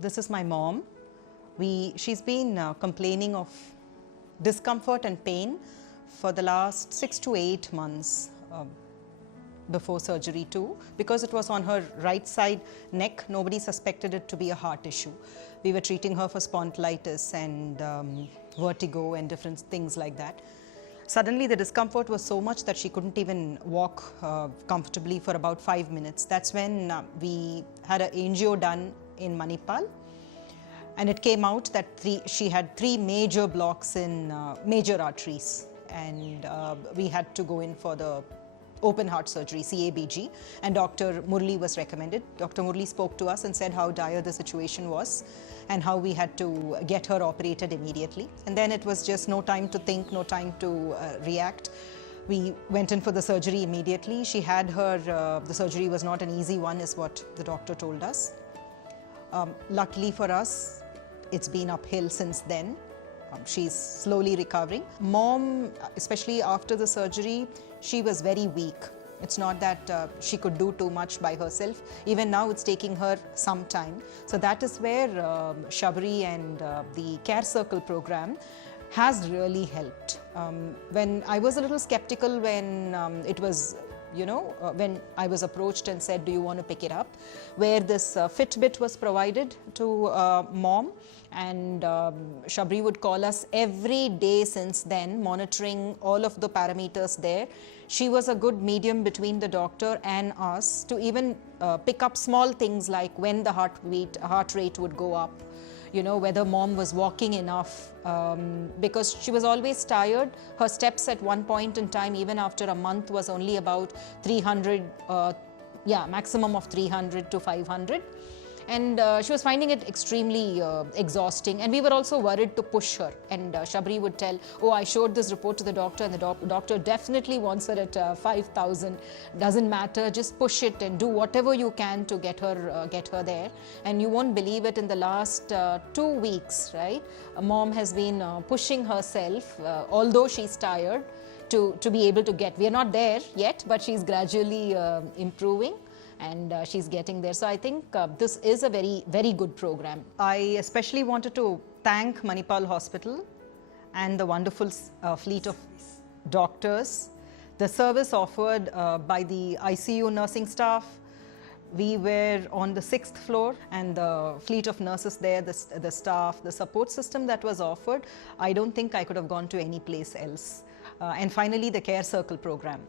This is my mom. She's been complaining of discomfort and pain for the last 6 to 8 months before surgery too. Because it was on her right side neck, nobody suspected it to be a heart issue. We were treating her for spondylitis and vertigo and different things like that. Suddenly the discomfort was so much that she couldn't even walk comfortably for about 5 minutes. That's when we had an angio done in Manipal, and it came out that she had 3 major blocks in major arteries, and we had to go in for the open heart surgery, CABG, and Dr. Murali was recommended. Dr. Murali spoke to us and said how dire the situation was and how we had to get her operated immediately. And then it was just no time to think, no time to react. We went in for the surgery immediately. She had her, the surgery was not an easy one is what the doctor told us. Luckily for us, it's been uphill since then. She's slowly recovering. Mom, especially after the surgery, she was very weak. It's not that she could do too much by herself. Even now, it's taking her some time. So that is where Shabri and the Care Circle program has really helped. When I was a little skeptical when it was when I was approached and said, do you want to pick it up? Where this Fitbit was provided to mom, and Shabri would call us every day since then, monitoring all of the parameters there. She was a good medium between the doctor and us to even pick up small things like when the heart rate would go up, whether mom was walking enough, because she was always tired. Her steps at one point in time, even after a month, was only about 300, maximum of 300 to 500. And she was finding it extremely exhausting, and we were also worried to push her. And Shabri would tell, oh, I showed this report to the doctor, and the doctor definitely wants her at 5,000. Doesn't matter, just push it and do whatever you can to get her there. And you won't believe it, in the last 2 weeks, right? Mom has been pushing herself, although she's tired, to be able to get. We are not there yet, but she's gradually improving. And she's getting there. So I think this is a very, very good program. I especially wanted to thank Manipal Hospital and the wonderful fleet of doctors, the service offered by the ICU nursing staff. We were on the 6th floor, and the fleet of nurses there, the staff, the support system that was offered, I don't think I could have gone to any place else. And finally, the Care Circle program.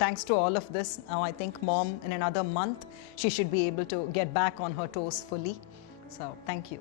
Thanks to all of this, now I think mom, in another month, she should be able to get back on her toes fully. So, thank you.